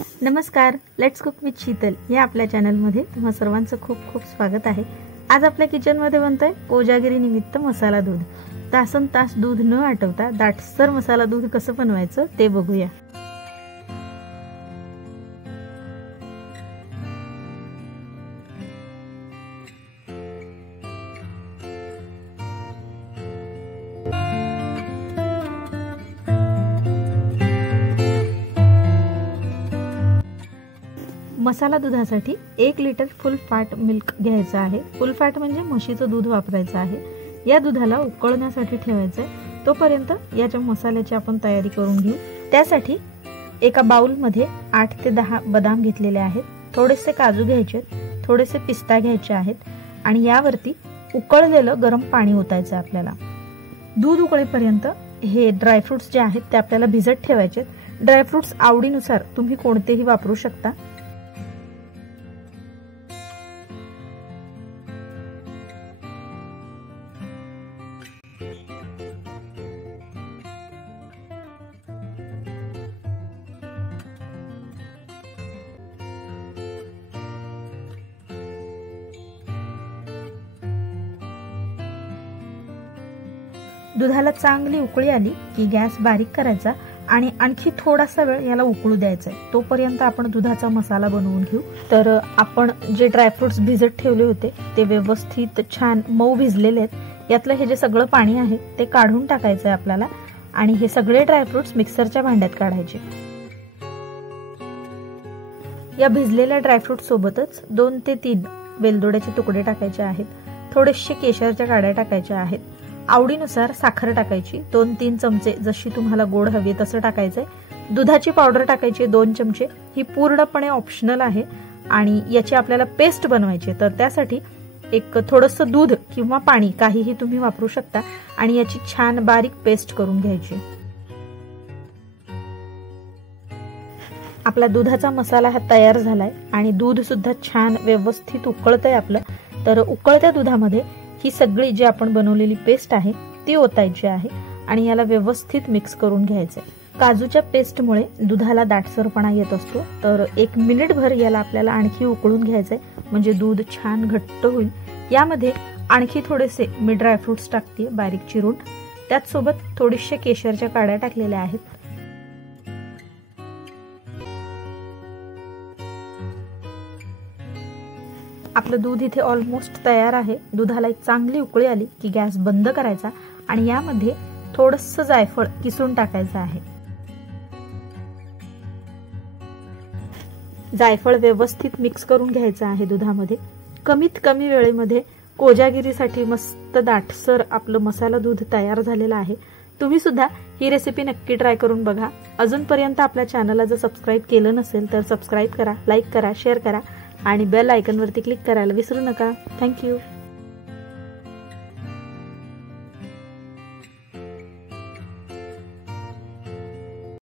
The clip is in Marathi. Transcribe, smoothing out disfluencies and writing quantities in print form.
नमस्कार, लेट्स कुक विथ शीतल या आपल्या चॅनलमध्ये तुम्हा सर्वांचं खूप खूप स्वागत आहे। आज आपल्या किचनमध्ये बनतोय कोजागिरी निमित्त मसाला दूध। तासन तास दूध न आटवता दाटसर मसाला दूध कसं बनवायचं ते बघूया। मसाला दुधासाठी 1 लिटर फुल फॅट मिल्क घ्यायचं आहे। फुल फॅट म्हणजे म्हशीचं दूध वापरायचं आहे। या दुधाला उकळण्यासाठी ठेवायचं आहे। तोपर्यंत याच्या मसाल्याची आपण तयारी करून घेऊ। त्यासाठी एका बाउल मध्ये 8 ते 10 बदाम घेतलेले आहेत, थोडेसे काजू घ्यायचे, थोडेसे पिस्ता घ्यायचे आहेत आणि यावरती उकळलेलं गरम पाणी ओतायचं आपल्याला। दूध उकळेपर्यंत हे ड्रायफ्रुट्स जे आहेत ते आपल्याला भिजत ठेवायचे। ड्रायफ्रुट्स आवडीनुसार तुम्ही कोणतेही वापरू शकता। दुधाला चांगली उकळी आली की गॅस बारीक करायचा आणि आणखी थोडासा वेळ याला उकळू द्यायचा आहे। तोपर्यंत आपण दुधाचा मसाला बनवून घेऊ। तर आपण जे ड्रायफ्रुट्स भिजत ठेवले होते ते व्यवस्थित छान मऊ भिजलेले आहेत। यातलं हे जे सगळं पाणी आहे ते काढून टाकायचं आहे आपल्याला आणि हे सगळे ड्रायफ्रुट्स मिक्सरच्या भांड्यात काढायचे। या भिजलेल्या ड्रायफ्रुट सोबतच 2 ते 3 वेलदोड्याचे तुकडे टाकायचे आहेत, थोडेसे केशरच्या काड्या टाकायच्या आहेत, आवडीनुसार साखर टाकायची 2-3 चमचे, जशी तुम्हाला गोड हवी तसं टाकायचंय। दुधाची पावडर टाकायची 2 चमचे, ही पूर्णपणे ऑप्शनल आहे आणि याची आपल्याला पेस्ट बनवायची। तर त्यासाठी एक थोडंसं दूध किंवा पाणी काहीही तुम्ही वापरू शकता आणि याची छान बारीक पेस्ट करून घ्यायची। आपला दुधाचा मसाला हा तयार झालाय आणि दूध सुद्धा छान व्यवस्थित उकळतंय आपलं। तर उकळत्या दुधामध्ये ही सगळी जी आपण बनवलेली पेस्ट आहे ती ओतायची आहे आणि याला व्यवस्थित मिक्स करून घ्यायचंय। काजूच्या पेस्टमुळे दुधाला दाटसरपणा येत असतो। तर 1 मिनिटभर याला आपल्याला आणखी उकळून घ्यायचंय, म्हणजे दूध छान घट्ट होईल। यामध्ये आणखी थोडेसे मी ड्रायफ्रुट्स टाकते बारीक चिरून, त्याच सोबत थोडेसे केशरच्या काड्या टाकलेल्या आहेत। आपलं दूध इथे ऑलमोस्ट तयार आहे। दुधाला एक चांगली उकळी आली की गॅस बंद करायचा आणि यामध्ये थोडंसं जायफळ किसून टाकायचं आहे। जायफळ व्यवस्थित मिक्स करून घ्यायचं आहे दुधामध्ये। कमीत कमी वेळेमध्ये कोजागिरीसाठी मस्त दाटसर आपलं मसाला दूध तयार झालेलं आहे। तुम्ही सुद्धा ही रेसिपी नक्की ट्राय करून बघा। अजूनपर्यंत आपल्या चॅनलला जर सबस्क्राइब केलं नसेल तर सबस्क्राइब करा, लाईक करा, शेअर करा आणि बेल आयकॉनवरती क्लिक करायला विसरू नका। थँक्यू।